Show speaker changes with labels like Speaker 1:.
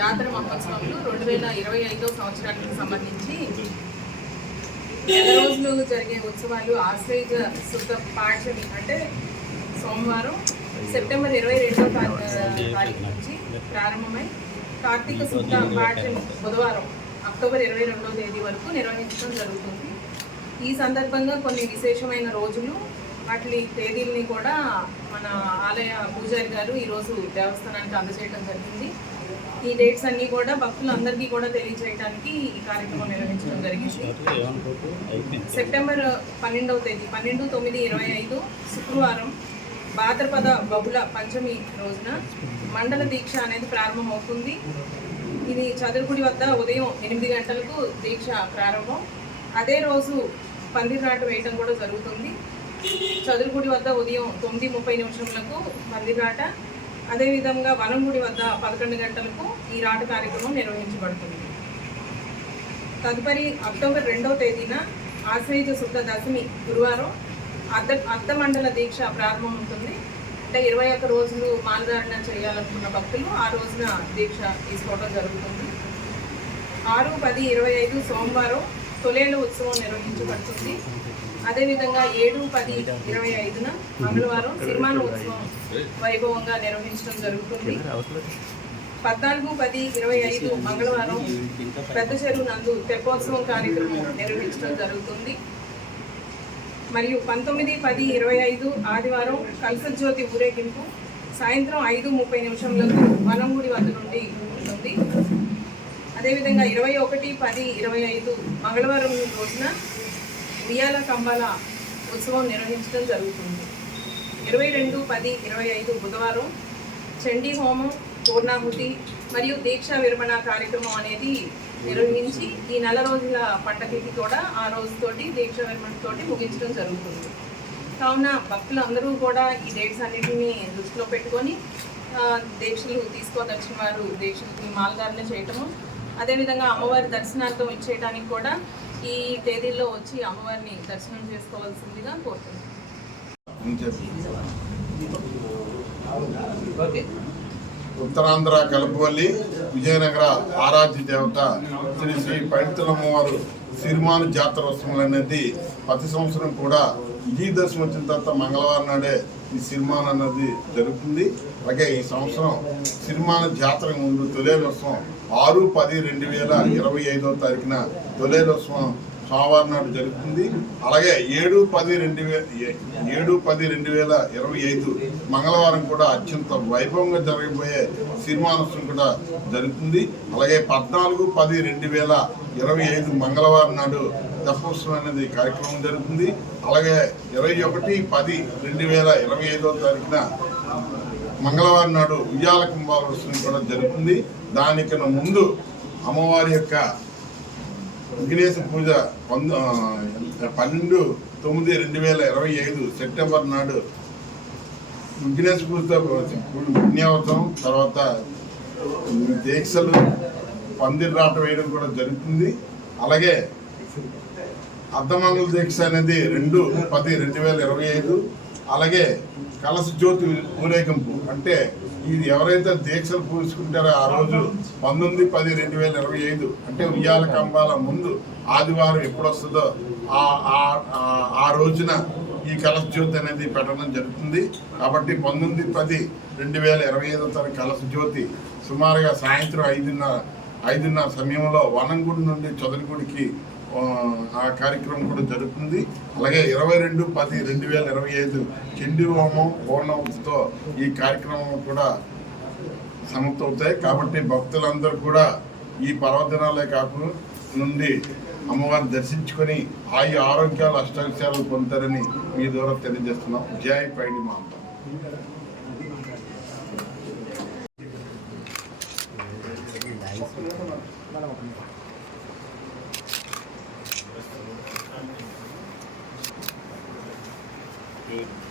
Speaker 1: జాతర మహోత్సవంలో రెండు వేల ఇరవై ఐదో సంవత్సరానికి సంబంధించి నెల రోజులు జరిగే ఉత్సవాలు ఆశ్రయ శుద్ధ పాఠమి అంటే సోమవారం సెప్టెంబర్ ఇరవై రెండో తారీఖు నుంచి ప్రారంభమై కార్తీక శుద్ధ పాఠమి బుధవారం అక్టోబర్ ఇరవై రెండో తేదీ వరకు నిర్వహించడం జరుగుతుంది. ఈ సందర్భంగా కొన్ని విశేషమైన రోజులు వాటి తేదీల్ని కూడా మన ఆలయ పూజారి గారు ఈరోజు దేవస్థానానికి అందజేయడం జరిగింది. ఈ డేట్స్ అన్నీ కూడా భక్తులందరికీ కూడా తెలియజేయడానికి ఈ కార్యక్రమం నిర్వహించడం జరిగింది. సెప్టెంబర్ పన్నెండవ తేదీ పన్నెండు తొమ్మిది ఇరవై ఐదు శుక్రవారం భాద్రపద బహుళ పంచమి రోజున మండల దీక్ష అనేది ప్రారంభమవుతుంది. ఇది చదురుకుడి వద్ద ఉదయం ఎనిమిది గంటలకు దీక్ష ప్రారంభం. అదే రోజు పందిరాట వేయడం కూడా జరుగుతుంది. చదురుకుడి వద్ద ఉదయం తొమ్మిది ముప్పై నిమిషములకు పందిరాట అదేవిధంగా వనంగుడి వద్ద పదకొండు గంటలకు ఈ రాట కార్యక్రమం నిర్వహించబడుతుంది. తదుపరి అక్టోబర్ రెండవ తేదీన ఆశ్రయిత శుద్ధ దశమి గురువారం అర్ధ అర్ధమండల దీక్ష ప్రారంభం ఉంటుంది. అంటే ఇరవై ఒక్క రోజులు మాలధారణ చేయాలనుకున్న భక్తులు ఆ రోజున దీక్ష తీసుకోవడం జరుగుతుంది. ఆరు పది ఇరవై ఐదు సోమవారం తొలేళ్ళ ఉత్సవం నిర్వహించబడుతుంది. అదేవిధంగా ఏడు పది ఇరవై ఐదున మంగళవారం సిరిమాన ఉత్సవం వైభవంగా నిర్వహించడం జరుగుతుంది. పద్నాలుగు పది ఇరవై ఐదు మంగళవారం పెద్ద చెరువు నందు తెప్పోత్సవం కార్యక్రమం నిర్వహించడం జరుగుతుంది. మరియు పంతొమ్మిది పది ఇరవై ఐదు ఆదివారం కలసజ్యోతి ఊరేగింపు సాయంత్రం ఐదు ముప్పై నిమిషంలకు వనంగుడి వద్ద నుండి ఉంటుంది. అదేవిధంగా ఇరవై ఒకటి పది ఇరవై ఐదు మంగళవారం రోజున ఉయ్యాల కంబాల ఉత్సవం నిర్వహించడం జరుగుతుంది. ఇరవై రెండు పది ఇరవై ఐదు బుధవారం చండీ హోమం పూర్ణాహుతి మరియు దీక్ష విరమణ కార్యక్రమం అనేది నిర్వహించి ఈ నెల రోజుల పండగకి కూడా ఆ రోజుతోటి దీక్ష విరమణతోటి ముగించడం జరుగుతుంది. కావున భక్తులు అందరూ కూడా ఈ డేట్స్ అన్నిటిని దృష్టిలో పెట్టుకొని దీక్షలు తీసుకోదలిచిన వారు దీక్షలకి మాలధారణ చేయటము అదేవిధంగా అమ్మవారి దర్శనార్థం ఇచ్చేయడానికి కూడా ఈ తేదీల్లో వచ్చి అమ్మవారిని దర్శనం చేసుకోవాల్సిందిగా కోరుతున్నాను
Speaker 2: ఉత్తరాంధ్ర కలుపువల్లి విజయనగర ఆరాధ్య దేవత శ్రీ శ్రీ పైతులమ్మవారు సిరిమాను జాతరోత్సవం అనేది ప్రతి సంవత్సరం కూడా విజయదశమి వచ్చిన తర్వాత మంగళవారం నాడే ఈ సిరిమాన్ అన్నది జరుగుతుంది. అలాగే ఈ సంవత్సరం సిరిమాన జాతర ముందు తొలేలోత్సవం ఆరు పది రెండు వేల ఇరవై ఐదో తారీఖున తొలేలోత్సవం సోమవారం నాడు జరుగుతుంది. అలాగే ఏడు పది రెండు వేల ఏ- ఏడు పది రెండు వేల ఇరవై ఐదు మంగళవారం కూడా అత్యంత వైభవంగా జరగబోయే సినిమానోత్సవం కూడా జరుగుతుంది. అలాగే పద్నాలుగు పది రెండు వేల ఇరవై ఐదు మంగళవారం నాడు దపోత్సవం అనేది కార్యక్రమం జరుగుతుంది. అలాగే ఇరవై ఒకటి పది రెండు వేల ఇరవై ఐదో తారీఖున మంగళవారం నాడు ఉయ్యాల కుంభాలోత్సవం కూడా జరుగుతుంది. దానికన్నా ముందు అమ్మవారి యొక్క విఘ్నేశ పూజ పన్నెండు తొమ్మిది రెండు వేల ఇరవై ఐదు సెప్టెంబర్ నాడు విఘ్నేశ పూజ పుణ్యావతం తర్వాత దీక్షలు పందిరి రాట వేయడం కూడా జరుగుతుంది. అలాగే అర్ధమంగళ దీక్ష అనేది రెండు పది రెండు వేల ఇరవై ఐదు అలాగే కలశ జ్యోతి ఊరేగింపు. అంటే ఇది ఎవరైతే దీక్షలు పూసుకుంటారో ఆ రోజు పంతొమ్మిది పది రెండు వేల ఇరవై ఐదు అంటే ఉయ్యాల కంబాల ముందు ఆదివారం ఎప్పుడు వస్తుందో ఆ రోజున ఈ కలశ జ్యోతి అనేది పెట్టడం జరుగుతుంది. కాబట్టి పంతొమ్మిది పది రెండు వేల ఇరవై ఐదో తారీఖు కలశ జ్యోతి సుమారుగా సాయంత్రం ఐదున్నర ఐదున్నర సమయంలో వనంగుడి నుండి చదురుగుడికి ఆ, కార్యక్రమం కూడా జరుగుతుంది. అలాగే ఇరవై రెండు పది రెండు వేల ఇరవై ఐదు చండీ హోమం పూర్ణవంతితో ఈ కార్యక్రమం కూడా సమర్థవుతాయి కాబట్టి భక్తులందరూ కూడా ఈ పర్వదినాలే కాకుండా నుండి అమ్మవారిని దర్శించుకొని ఆయు ఆరోగ్యాలు అష్టాక్షాలు పొందుతారని మీ ద్వారా తెలియజేస్తున్నాం. జై పైడి మాంబ
Speaker 3: good.